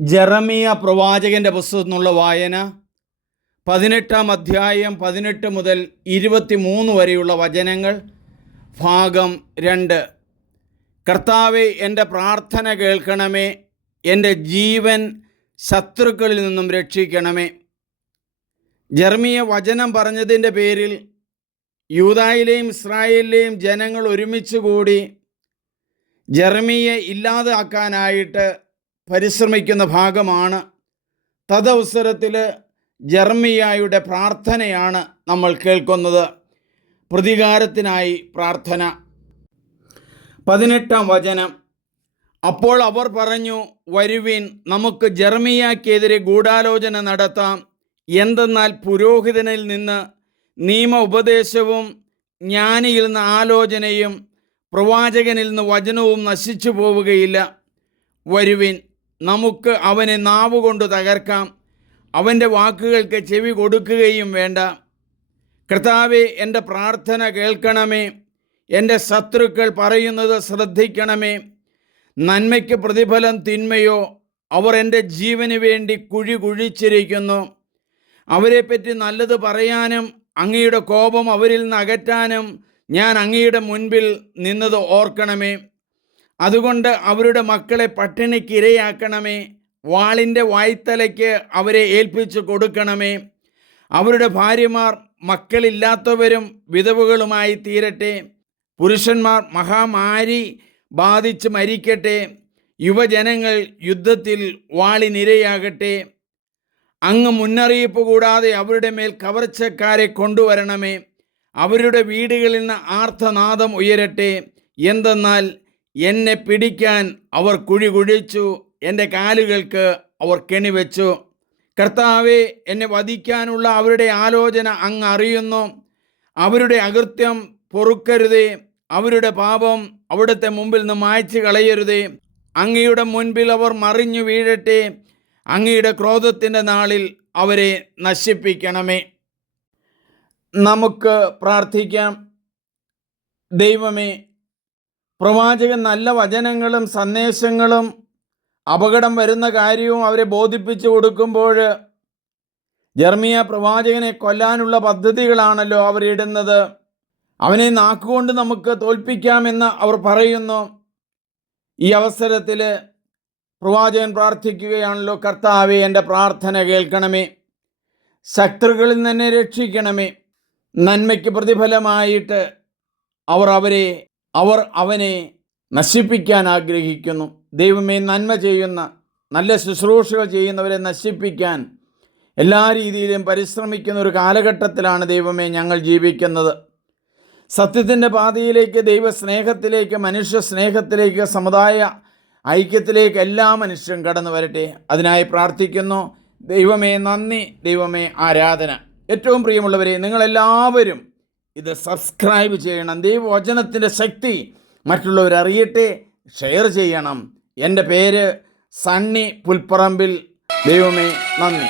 ജെറമിയ പ്രവാചകൻ്റെ പുസ്തകത്തിൽ നിന്നുള്ള വായന 18-ാം അധ്യായം 18 മുതൽ 23 വരെയുള്ള വചനങ്ങൾ. ഭാഗം 2. കർത്താവേ, എൻ്റെ പ്രാർത്ഥന കേൾക്കണമേ, എൻ്റെ ജീവൻ ശത്രുക്കളിൽ നിന്നും രക്ഷിക്കണമേ. ജെറമിയ വചനം പറഞ്ഞതിൻ്റെ പേരിൽ യൂദായിലെയും ഇസ്രായേലിലെയും ജനങ്ങൾ ഒരുമിച്ച് കൂടി ജെറമിയെ ഇല്ലാതാക്കാനായിട്ട് പരിശ്രമിക്കുന്ന ഭാഗമാണ്. തദവസരത്തിൽ ജെറമിയായുടെ പ്രാർത്ഥനയാണ് നമ്മൾ കേൾക്കുന്നത്. പ്രതികാരത്തിനായി പ്രാർത്ഥന. 18-ാം വചനം. അപ്പോൾ അവർ പറഞ്ഞു, വരുവിൻ, നമുക്ക് ജെറമിയാക്കെതിരെ ഗൂഢാലോചന നടത്താം. എന്തെന്നാൽ പുരോഹിതനിൽ നിന്ന് നിയമ ഉപദേശവും ജ്ഞാനിയിൽ നിന്ന് ആലോചനയും പ്രവാചകനിൽ നിന്ന് വചനവും നശിച്ചു പോവുകയില്ല. വരുവിൻ, നമുക്ക് അവനെ നാവുകൊണ്ട് തകർക്കാം, അവൻ്റെ വാക്കുകൾക്ക് ചെവി കൊടുക്കുകയും വേണ്ട. കർത്താവേ, എൻ്റെ പ്രാർത്ഥന കേൾക്കണമേ, എൻ്റെ ശത്രുക്കൾ പറയുന്നത് ശ്രദ്ധിക്കണമേ. നന്മയ്ക്ക് പ്രതിഫലം തിന്മയോ? അവർ എൻ്റെ ജീവന് വേണ്ടി കുഴി കുഴിച്ചിരിക്കുന്നു. അവരെപ്പറ്റി നല്ലത് പറയാനും അങ്ങയുടെ കോപം അവരിൽ നിന്ന് അകറ്റാനും ഞാൻ അങ്ങയുടെ മുൻപിൽ നിന്നത് ഓർക്കണമേ. അതുകൊണ്ട് അവരുടെ മക്കളെ പട്ടിണിക്ക് ഇരയാക്കണമേ. വാളിൻ്റെ വായ്ത്തലയ്ക്ക് അവരെ ഏൽപ്പിച്ചു കൊടുക്കണമേ. അവരുടെ ഭാര്യമാർ മക്കളില്ലാത്തവരും വിധവകളുമായി തീരട്ടെ. പുരുഷന്മാർ മഹാമാരി ബാധിച്ച് മരിക്കട്ടെ. യുവജനങ്ങൾ യുദ്ധത്തിൽ വാളിനിരയാകട്ടെ. അങ്ങ് മുന്നറിയിപ്പ് കൂടാതെ അവരുടെ മേൽ കവർച്ചക്കാരെ കൊണ്ടുവരണമേ. അവരുടെ വീടുകളിൽ നിന്ന് ആർത്തനാദം ഉയരട്ടെ. എന്തെന്നാൽ എന്നെ പിടിക്കാൻ അവർ കുഴി കുഴിച്ചു, എൻ്റെ കാലുകൾക്ക് അവർ കെണിവെച്ചു. കർത്താവേ, എന്നെ വധിക്കാനുള്ള അവരുടെ ആലോചന അങ്ങ് അറിയുന്നു. അവരുടെ അകൃത്യം പൊറുക്കരുതേ. അവരുടെ പാപം അവിടുത്തെ മുമ്പിൽ നിന്ന് മായ്ച്ചു കളയരുതേ. അങ്ങയുടെ മുൻപിൽ അവർ മറിഞ്ഞു വീഴട്ടെ. അങ്ങയുടെ ക്രോധത്തിൻ്റെ നാളിൽ അവരെ നശിപ്പിക്കണമേ. നമുക്ക് പ്രാർത്ഥിക്കാം. ദൈവമേ, പ്രവാചകൻ നല്ല വചനങ്ങളും സന്ദേശങ്ങളും അപകടം വരുന്ന കാര്യവും അവരെ ബോധിപ്പിച്ചു കൊടുക്കുമ്പോൾ ജെറമിയ പ്രവാചകനെ കൊല്ലാനുള്ള പദ്ധതികളാണല്ലോ അവരിടുന്നത്. അവനെ നാക്കുകൊണ്ട് നമുക്ക് തോൽപ്പിക്കാമെന്ന് അവർ പറയുന്നു. ഈ അവസരത്തിൽ പ്രവാചകൻ പ്രാർത്ഥിക്കുകയാണല്ലോ, കർത്താവേ, എൻ്റെ പ്രാർത്ഥന കേൾക്കണമേ, ശത്രുക്കളിൽ നിന്ന് രക്ഷിക്കണമേ. നന്മയ്ക്ക് പ്രതിഫലമായിട്ട് അവർ അവനെ നശിപ്പിക്കാൻ ആഗ്രഹിക്കുന്നു. ദൈവമേ, നന്മ ചെയ്യുന്ന നല്ല ശുശ്രൂഷകൾ ചെയ്യുന്നവരെ നശിപ്പിക്കാൻ എല്ലാ രീതിയിലും പരിശ്രമിക്കുന്ന ഒരു കാലഘട്ടത്തിലാണ് ദൈവമേ ഞങ്ങൾ ജീവിക്കുന്നത്. സത്യത്തിൻ്റെ പാതയിലേക്ക്, ദൈവസ്നേഹത്തിലേക്ക്, മനുഷ്യ സ്നേഹത്തിലേക്ക്, സമുദായ ഐക്യത്തിലേക്ക് എല്ലാ മനുഷ്യരും കടന്നു വരട്ടെ. അതിനായി പ്രാർത്ഥിക്കുന്നു. ദൈവമേ നന്ദി, ദൈവമേ ആരാധന. ഏറ്റവും പ്രിയമുള്ളവരെ, നിങ്ങളെല്ലാവരും ഇത് സബ്സ്ക്രൈബ് ചെയ്യണം. ദൈവവചനത്തിൻ്റെ ശക്തി മറ്റുള്ളവരറിയട്ടെ. ഷെയർ ചെയ്യണം. എൻ്റെ പേര് സണ്ണി പുൽപ്പറമ്പിൽ. ദൈവമേ നന്ദി.